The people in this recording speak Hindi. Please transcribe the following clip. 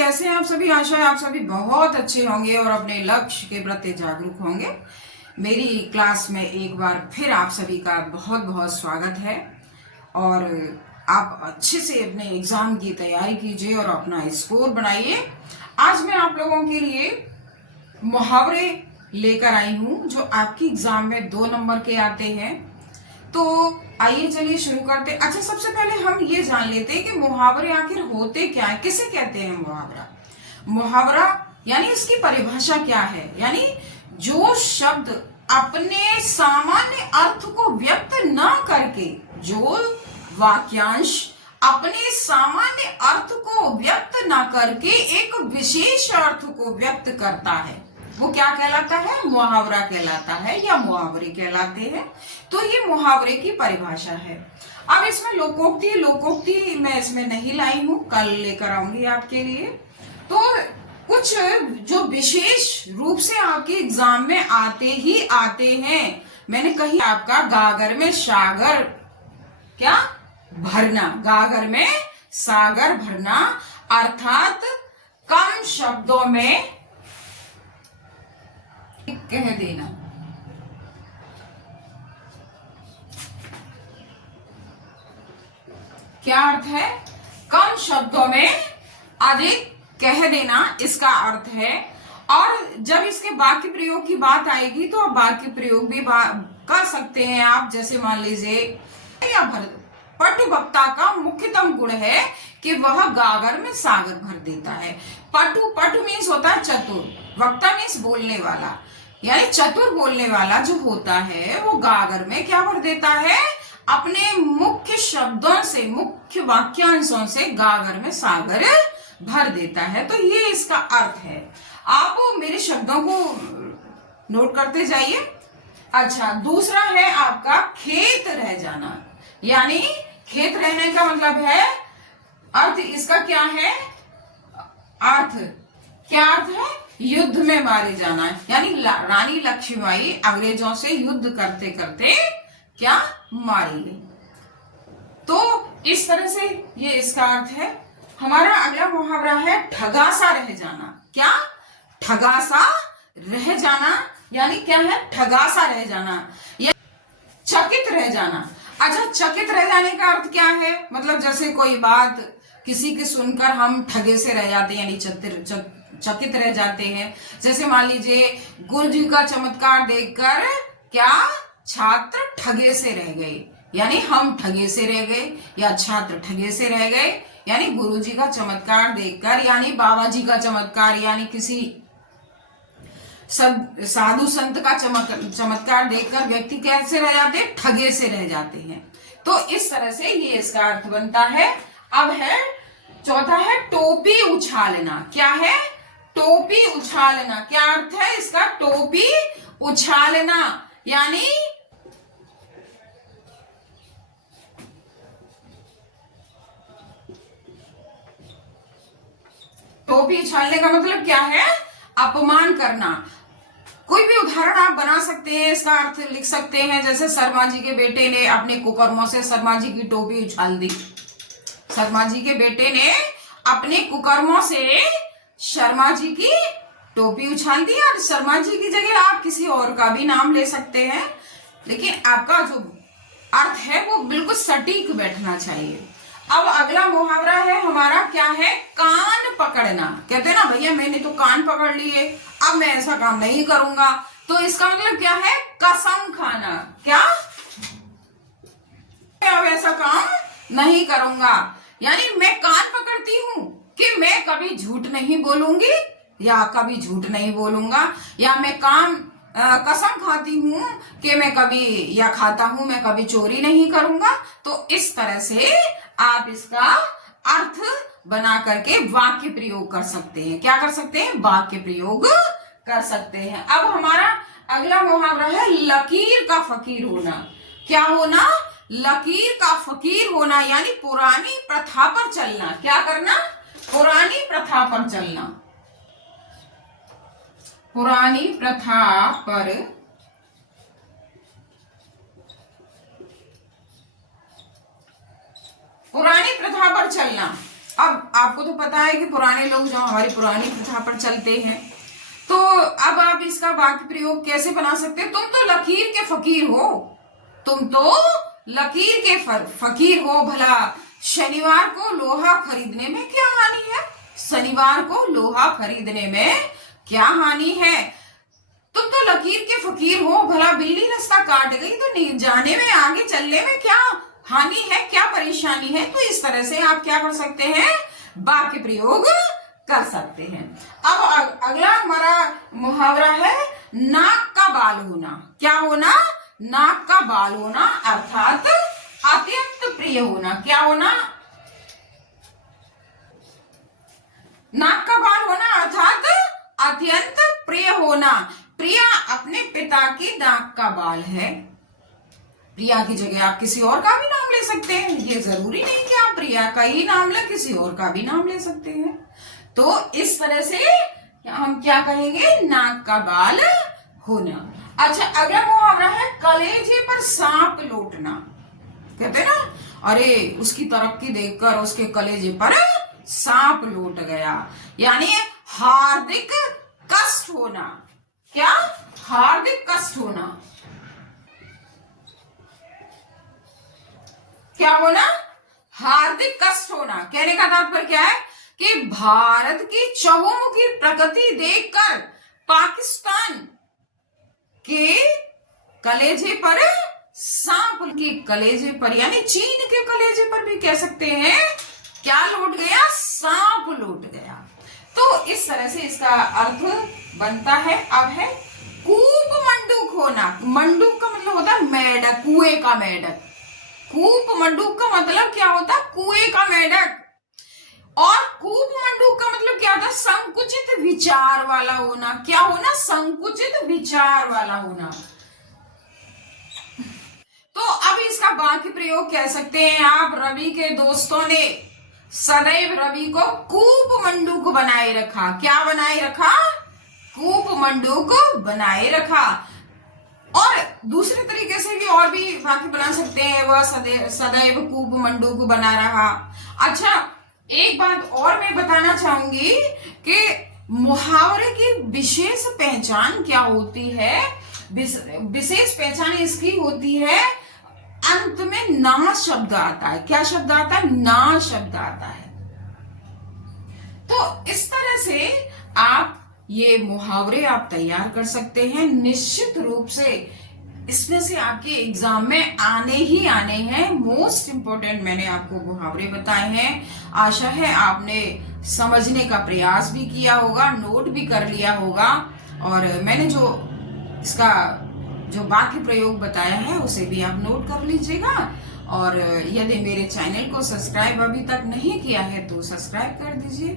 कैसे हैं आप सभी। आशा है आप सभी बहुत अच्छे होंगे और अपने लक्ष्य के प्रति जागरूक होंगे। मेरी क्लास में एक बार फिर आप सभी का बहुत बहुत स्वागत है और आप अच्छे से अपने एग्जाम की तैयारी कीजिए और अपना स्कोर बनाइए। आज मैं आप लोगों के लिए मुहावरे लेकर आई हूं जो आपकी एग्जाम में 2 नंबर के आते हैं। तो आइए चलिए शुरू करते। अच्छा, सबसे पहले हम ये जान लेते हैं कि मुहावरे आखिर होते क्या है, किसे कहते हैं मुहावरा। मुहावरा यानी इसकी परिभाषा क्या है, यानी जो शब्द अपने सामान्य अर्थ को व्यक्त न करके, जो वाक्यांश अपने सामान्य अर्थ को व्यक्त न करके एक विशेष अर्थ को व्यक्त करता है, वो क्या कहलाता है, मुहावरा कहलाता है या मुहावरे कहलाते हैं। तो ये मुहावरे की परिभाषा है। अब इसमें लोकोक्ति मैं इसमें नहीं लाई हूं, कल लेकर आऊंगी आपके लिए। तो कुछ जो विशेष रूप से आपके एग्जाम में आते ही आते हैं। मैंने कही आपका गागर में सागर क्या भरना, गागर में सागर भरना, अर्थात कम शब्दों में कह देना। क्या अर्थ है, कम शब्दों में अधिक कह देना, इसका अर्थ है। और जब इसके वाक्य प्रयोग की बात आएगी तो आप वाक्य प्रयोग भी कर सकते हैं आप। जैसे मान लीजिए या पटु वक्ता का मुख्यतम गुण है कि वह गागर में सागर भर देता है। पटु मीन्स होता है चतुर, वक्ता मीन्स बोलने वाला, यानी चतुर बोलने वाला जो होता है वो गागर में क्या भर देता है, अपने मुख्य शब्दों से, मुख्य वाक्यांशों से गागर में सागर भर देता है। तो ये इसका अर्थ है। आप मेरे शब्दों को नोट करते जाइए। अच्छा, दूसरा है आपका खेत रह जाना, यानी खेत रहने का मतलब है, अर्थ इसका क्या है, अर्थ क्या अर्थ है, युद्ध में मारे जाना, यानी रानी लक्ष्मीबाई अंग्रेजों से युद्ध करते करते क्या मारी गई। तो इस तरह से ये इसका अर्थ है। हमारा अगला मुहावरा है ठगासा रह जाना। क्या, ठगासा रह जाना, यानी क्या है, ठगासा रह जाना या चकित रह जाना। अच्छा, चकित रह जाने का अर्थ क्या है, मतलब जैसे कोई बात किसी की सुनकर हम ठगे से रह जाते हैं, यानी चकित रह जाते हैं। जैसे मान लीजिए गुरु जी का चमत्कार देखकर क्या छात्र ठगे से रह गए, यानी हम ठगे से रह गए या छात्र ठगे से रह गए। यानी गुरु जी का चमत्कार देखकर, यानी बाबा जी का चमत्कार, यानी किसी साधु संत का चमत्कार देखकर व्यक्ति कैसे रह जाते हैं, ठगे से रह जाते हैं। तो इस तरह से ये इसका अर्थ बनता है। अब है चौथा है टोपी उछालना। क्या है, टोपी उछालना। क्या अर्थ है इसका, टोपी उछालना, यानी टोपी उछालने का मतलब क्या है, अपमान करना। कोई भी उदाहरण आप बना सकते हैं, इसका अर्थ लिख सकते हैं। जैसे शर्मा जी के बेटे ने अपने कुकर्मों से शर्मा जी की टोपी उछाल दी। शर्मा जी के बेटे ने अपने कुकर्मों से शर्मा जी की टोपी उछाल दी। और शर्मा जी की जगह आप किसी और का भी नाम ले सकते हैं, लेकिन आपका जो अर्थ है वो बिल्कुल सटीक बैठना चाहिए। अब अगला मुहावरा है हमारा, क्या है, कान पकड़ना। कहते हैं ना, भैया मैंने तो कान पकड़ लिए, अब मैं ऐसा काम नहीं करूंगा। तो इसका मतलब क्या है, कसम खाना। क्या, अब ऐसा काम नहीं करूंगा, यानी मैं कान पकड़ती हूं कि मैं कभी झूठ नहीं बोलूंगी या कभी झूठ नहीं बोलूंगा, या मैं कसम खाती हूं कि मैं कभी, या खाता हूं मैं कभी चोरी नहीं करूंगा। तो इस तरह से आप इसका अर्थ बना करके वाक्य प्रयोग कर सकते हैं। क्या कर सकते हैं, वाक्य प्रयोग कर सकते हैं। अब हमारा अगला मुहावरा है लकीर का फकीर होना। क्या होना, लकीर का फकीर होना, यानी पुरानी प्रथा पर चलना। क्या करना, पुरानी प्रथा पर चलना, पुरानी प्रथा पर चलना। अब आपको तो पता है कि पुराने लोग जो हमारी पुरानी प्रथा पर चलते हैं, तो अब आप इसका वाक्य प्रयोग कैसे बना सकते हैं? तुम तो लकीर के फकीर हो, तुम तो लकीर के फकीर हो, भला शनिवार को लोहा खरीदने में क्या हानि है? शनिवार को लोहा खरीदने में क्या हानि है? तुम तो लकीर के फकीर हो, भला बिल्ली रास्ता काट गई तो जाने में, आगे चलने में क्या हानि है, क्या परेशानी है? तो इस तरह से आप क्या कर सकते हैं? वाक्य प्रयोग कर सकते हैं। अब अगला हमारा मुहावरा है नाक का बाल होना। क्या होना? नाक का बाल होना, अर्थात अत्यंत प्रिय होना। क्या होना? नाक का बाल होना अर्थात अत्यंत प्रिय होना। प्रिया अपने पिता की नाक का बाल है। प्रिया की जगह आप किसी और का भी नाम ले सकते हैं, ये जरूरी नहीं कि आप प्रिया का ही नाम लें, किसी और का भी नाम ले सकते हैं। तो इस तरह से हम क्या कहेंगे? नाक का बाल होना। अच्छा, अगला मुहावरा है कलेजे पर सांप लौटना। कहते हैं ना, अरे उसकी तरक्की देखकर उसके कलेजे पर सांप लौट गया, यानी हार्दिक कष्ट होना। क्या? हार्दिक कष्ट होना। क्या होना? हार्दिक कष्ट होना। कहने का तात्पर्य क्या है कि भारत की चहुमुखी प्रगति देखकर पाकिस्तान के कलेजे पर सांप के कलेजे पर, यानी चीन के कलेजे पर भी कह सकते हैं, क्या लौट गया? सांप लौट गया। तो इस तरह से इसका अर्थ बनता है। अब है कूप मंडूक होना। मंडूक का मतलब होता है मेढक, कुएं का मेढक। कूप मंडूक का मतलब क्या होता है? कुएं का मेढक। और कूप मंडूक का मतलब क्या होता है? संकुचित विचार वाला होना। क्या होना? संकुचित विचार वाला होना। तो अब इसका वाक्य प्रयोग कह सकते हैं आप, रवि के दोस्तों ने सदैव रवि को कूप मंडूक बनाए रखा। क्या बनाए रखा? कूप मंडूक बनाए रखा। और दूसरे तरीके से भी और भी वाक्य बना सकते हैं, वह सदैव कूप मंडूक बना रहा। अच्छा, एक बात और मैं बताना चाहूंगी कि मुहावरे की विशेष पहचान क्या होती है? विशेष पहचान इसकी होती है, अंत में ना शब्द आता है। क्या शब्द आता है? ना शब्द आता है। तो इस तरह से आप ये मुहावरे आप तैयार कर सकते हैं। निश्चित रूप से इसमें से आपके एग्जाम में आने ही आने हैं। मोस्ट इंपोर्टेंट मैंने आपको मुहावरे बताए हैं। आशा है आपने समझने का प्रयास भी किया होगा, नोट भी कर लिया होगा, और मैंने जो इसका जो वाक्य प्रयोग बताया है उसे भी आप नोट कर लीजिएगा। और यदि मेरे चैनल को सब्सक्राइब अभी तक नहीं किया है तो सब्सक्राइब कर दीजिए।